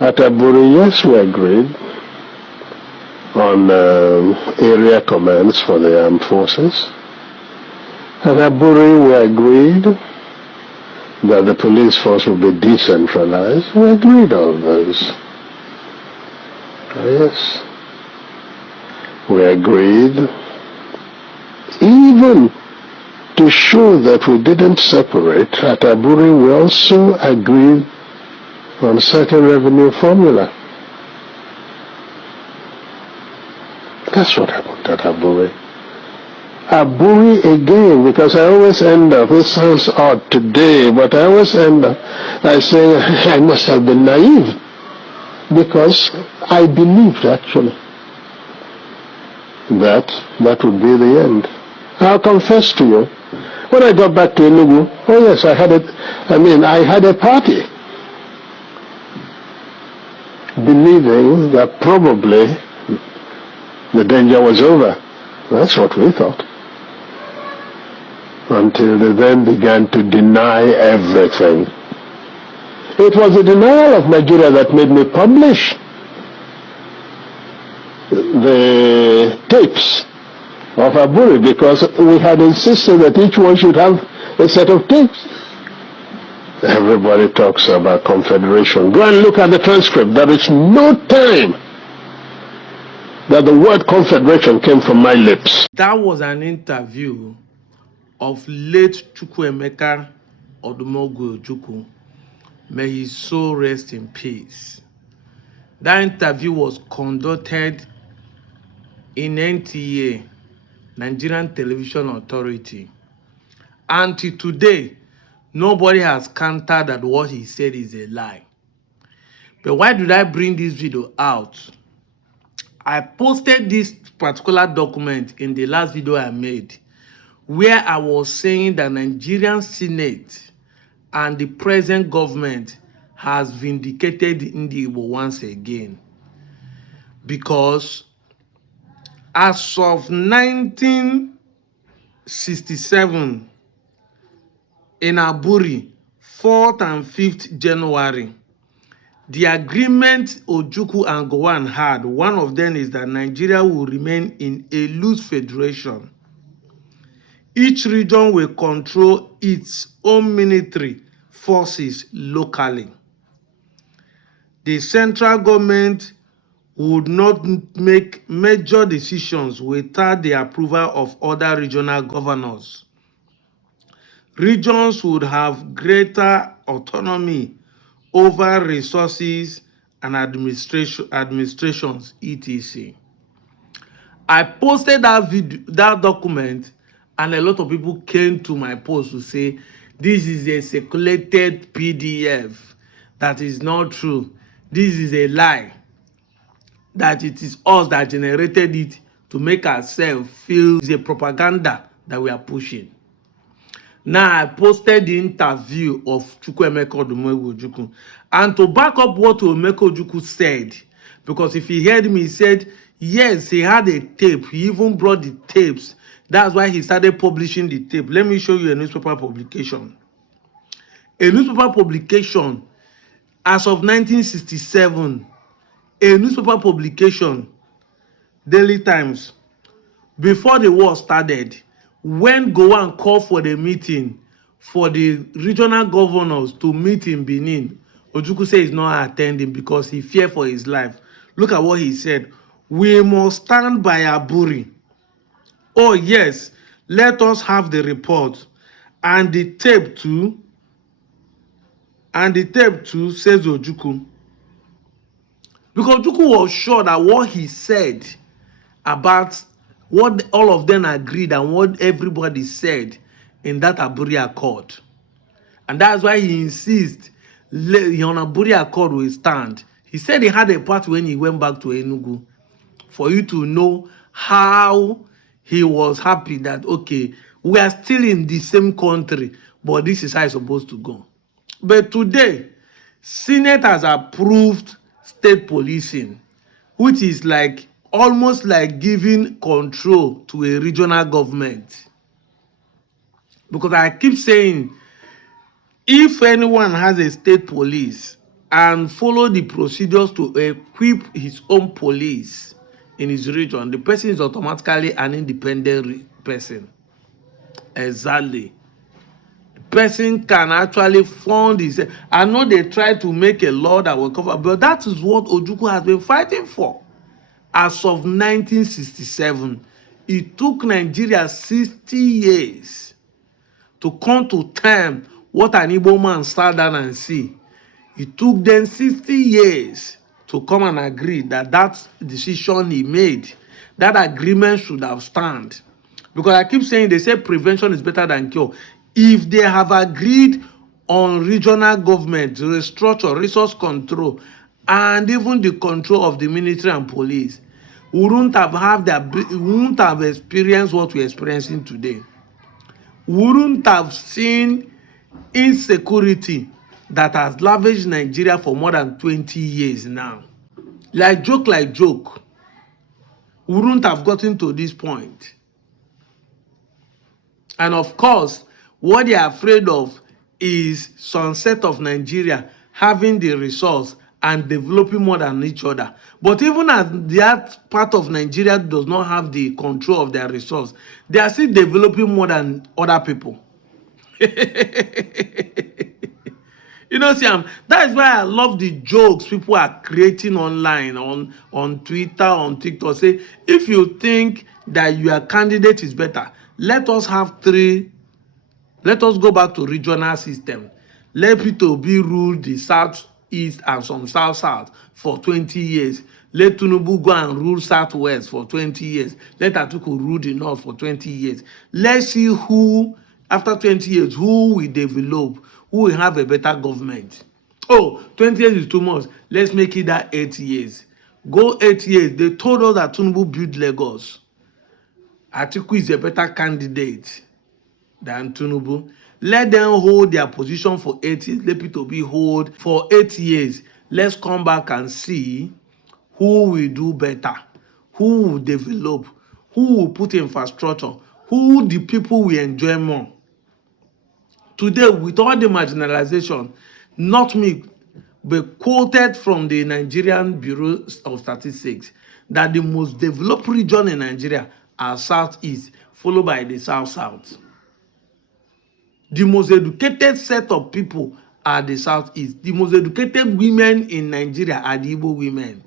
At Aburi, yes, we agreed on area commands for the armed forces. At Aburi, we agreed that the police force will be decentralized. We agreed on those. Yes. We agreed even to show that we didn't separate. At Aburi, we also agreed on a certain revenue formula. That's what happened at Aburi. Aburi again, because I always end up, it sounds odd today, but I always end up by saying I must have been naive, because I believed actually that would be the end. I'll confess to you, when I got back to Enugu, oh yes, I had a party, believing that probably the danger was over. That's what we thought. Until they then began to deny everything. It was the denial of Nigeria that made me publish the tapes of Aburi, because we had insisted that each one should have a set of tapes. Everybody talks about confederation. Go and look at the transcript. There is no time that the word confederation came from my lips. That was an interview of late Chukwuemeka Odumegwu Ojukwu. May his soul rest in peace. That interview was conducted in NTA, Nigerian Television Authority. Until today, nobody has countered that what he said is a lie. But why did I bring this video out? I posted this particular document in the last video I made, where I was saying that Nigerian Senate and the present government has vindicated Ndi Igbo once again. Because as of 1967, in Aburi, 4th and 5th January, the agreement Ojukwu and Gowon had, one of them is that Nigeria will remain in a loose federation. Each region will control its own military forces locally. The central government would not make major decisions without the approval of other regional governors. Regions would have greater autonomy over resources and administrations, etc. I posted that document, and a lot of people came to my post to say this is a circulated PDF. That is not true. This is a lie. That it is us that generated it to make ourselves feel it's a propaganda that we are pushing. Now, I posted the interview of Chukwuemeka Odumegwu Ojukwu. And to back up what Odumegwu Ojukwu said, because if he heard me, he said, yes, he had a tape. He even brought the tapes. That's why he started publishing the tape. Let me show you a newspaper publication. A newspaper publication as of 1967. A newspaper publication, Daily Times, before the war started, when Gowon called for the meeting for the regional governors to meet in Benin, Ojukwu said he's not attending because he feared for his life. Look at what he said. We must stand by Aburi. Oh yes, let us have the report. And the tape too. Says Ojukwu. Because Ojukwu was sure that what he said about what all of them agreed and what everybody said in that Aburi Accord. And that's why he insists on Aburi Accord will stand. He said he had a part when he went back to Enugu for you to know how he was happy that, okay, we are still in the same country, but this is how it's supposed to go. But today, Senate has approved state policing, which is like almost like giving control to a regional government. Because I keep saying, if anyone has a state police, and follow the procedures to equip his own police in his region, the person is automatically an independent person. Exactly. Person can actually fund his. I know they try to make a law that will cover, but that is what Ojukwu has been fighting for. As of 1967, it took Nigeria 60 years to come to term what an Igbo man sat down and see. It took them 60 years to come and agree that that decision he made, that agreement should have stand. Because I keep saying, they say prevention is better than cure. If they have agreed on regional government, restructure, resource control, and even the control of the military and police, we wouldn't have experienced what we're experiencing today. We wouldn't have seen insecurity that has lavished Nigeria for more than 20 years now. Like joke, we wouldn't have gotten to this point. And of course, what they are afraid of is sunset of Nigeria having the resource and developing more than each other. But even as that part of Nigeria does not have the control of their resource, they are still developing more than other people. You know, Siam, that is why I love the jokes people are creating online, on Twitter, on TikTok. Say, if you think that your candidate is better, let us have three. Let us go back to regional system. Let Peter Obi rule the south east and some south for 20 years. Let Tinubu go and rule southwest for 20 years. Let Atiku rule the north for 20 years. Let's see who, after 20 years, who will develop, who will have a better government. Oh, 20 years is too much. Let's make it that 8 years. Go 8 years. They told us that Tinubu built Lagos. Atiku is a better candidate than Tinubu. Let them hold their position for 8 years. Let Peter Obi hold for 8 years. Let's come back and see who will do better, who will develop, who will put infrastructure, who the people will enjoy more. Today, with all the marginalization, not me, but quoted from the Nigerian Bureau of Statistics, that the most developed region in Nigeria are Southeast, followed by the South. The most educated set of people are the Southeast. The most educated women in Nigeria are the Igbo women.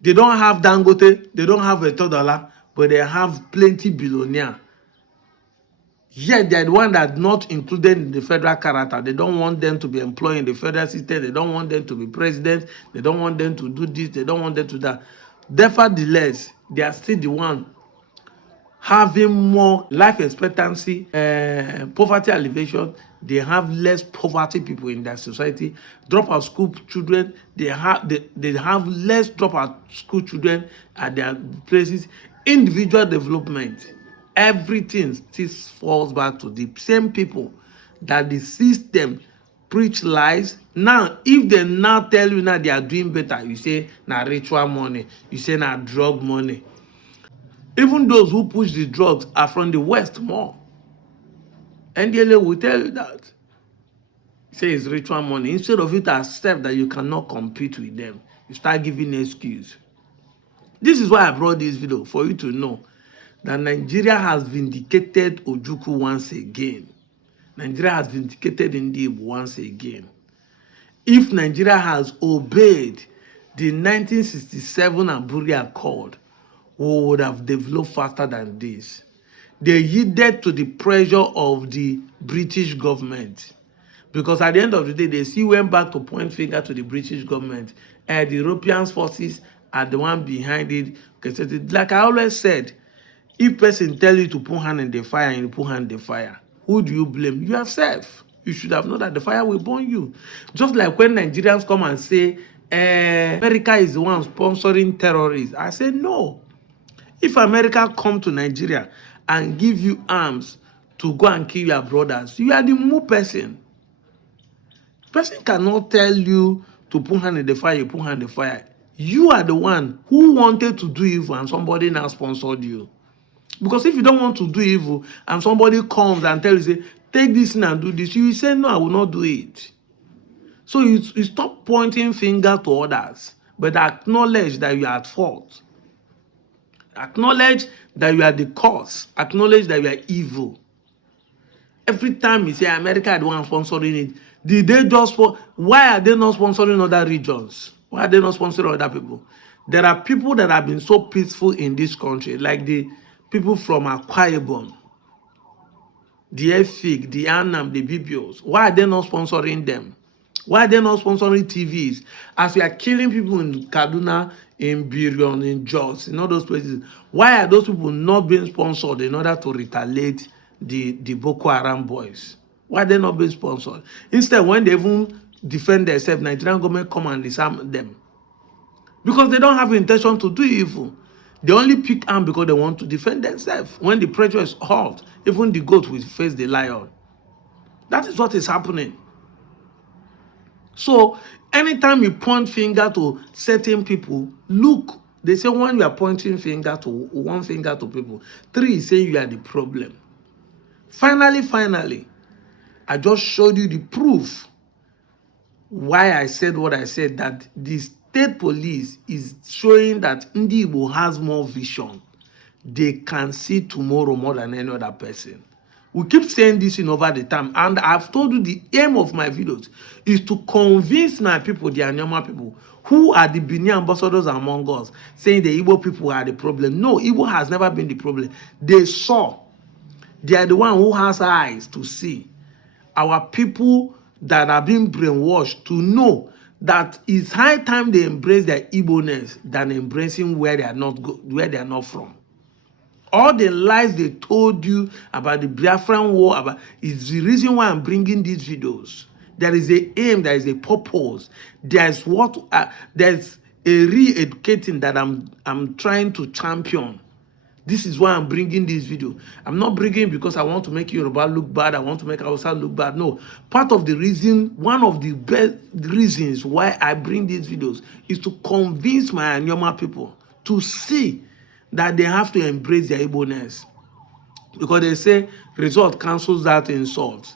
They don't have Dangote, they don't have $1, but they have plenty billionaire. Yet they're the one that's not included in the federal character. They don't want them to be employed in the federal system. They don't want them to be president. They don't want them to do this. They don't want them to that. Nevertheless, they are still the one having more life expectancy, poverty alleviation. They have less poverty people in their society. Dropout school children, they have less dropout school children at their places. Individual development, everything still falls back to the same people that the system preach lies. Now, if they now tell you now they are doing better, you say na ritual money, you say na drug money. Even those who push the drugs are from the West more. NDLA will tell you that. Say it's ritual money. Instead of you to accept that you cannot compete with them, you start giving excuse. This is why I brought this video, for you to know that Nigeria has vindicated Ojukwu once again. Nigeria has vindicated Ndib once again. If Nigeria has obeyed the 1967 Aburi Accord, we would have developed faster than this. They yielded to the pressure of the British government. Because at the end of the day, they still went back to point finger to the British government. And the European forces are the one behind it. Like I always said, if person tell you to put hand in the fire and you put hand in the fire, who do you blame? Yourself. You should have known that the fire will burn you. Just like when Nigerians come and say, America is the one sponsoring terrorists. I say no. If America come to Nigeria and give you arms to go and kill your brothers, you are the more person. Person cannot tell you to put hand in the fire, you put hand in the fire. You are the one who wanted to do evil and somebody now sponsored you. Because if you don't want to do evil and somebody comes and tells you, say, take this and do this, you will say, no, I will not do it. So you stop pointing finger to others, but acknowledge that you are at fault. Acknowledge that you are the cause. Acknowledge that you are evil. Every time you say America are the one sponsoring it, did they just why are they not sponsoring other regions? Why are they not sponsoring other people? There are people that have been so peaceful in this country, like the people from Akwa Ibom, the Efik, the Annam, the BBOs. Why are they not sponsoring them? Why are they not sponsoring TVs? As we are killing people in Kaduna, in Birion, in Jos, in all those places, why are those people not being sponsored in order to retaliate the Boko Haram boys? Why are they not being sponsored? Instead, when they even defend themselves, Nigerian government come and disarm them. Because they don't have intention to do evil. They only pick arm because they want to defend themselves. When the pressure is hot, even the goat will face the lion. That is what is happening. So anytime you point finger to certain people, look, they say when you are pointing finger to one finger to people, 3 say you are the problem. Finally, I just showed you the proof why I said what I said, that the state police is showing that Ndi Igbo has more vision. They can see tomorrow more than any other person. We keep saying this in over the time, and I've told you the aim of my videos is to convince my people, the Anyama people, who are the Benin ambassadors among us, saying the Igbo people are the problem. No, Igbo has never been the problem. They saw. They are the one who has eyes to see. Our people that are being brainwashed to know that it's high time they embrace their Igbo-ness than embracing where they are not from. All the lies they told you about the Biafran war about is the reason why I'm bringing these videos. There is a aim, there is a purpose. There's a re-educating that I'm trying to champion. This is why I'm bringing this video. I'm not bringing it because I want to make Yoruba look bad. I want to make Hausa look bad. No. Part of the reason, one of the best reasons why I bring these videos is to convince my Anyoma people to see that they have to embrace their Igbo-ness. Because they say result cancels that insult.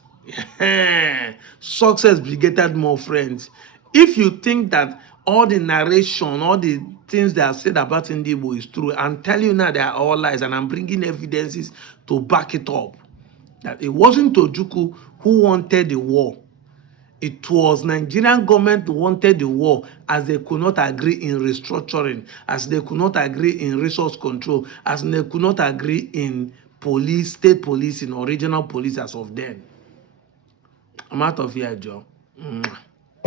Success begetted more friends. If you think that all the narration, all the things that are said about Ndibo is true, I'm telling you now they are all lies, and I'm bringing evidences to back it up. That it wasn't Ojukwu who wanted the war. It was Nigerian government who wanted the war, as they could not agree in restructuring, as they could not agree in resource control, as they could not agree in police, state policing or regional police as of then. I'm out of here, Joe.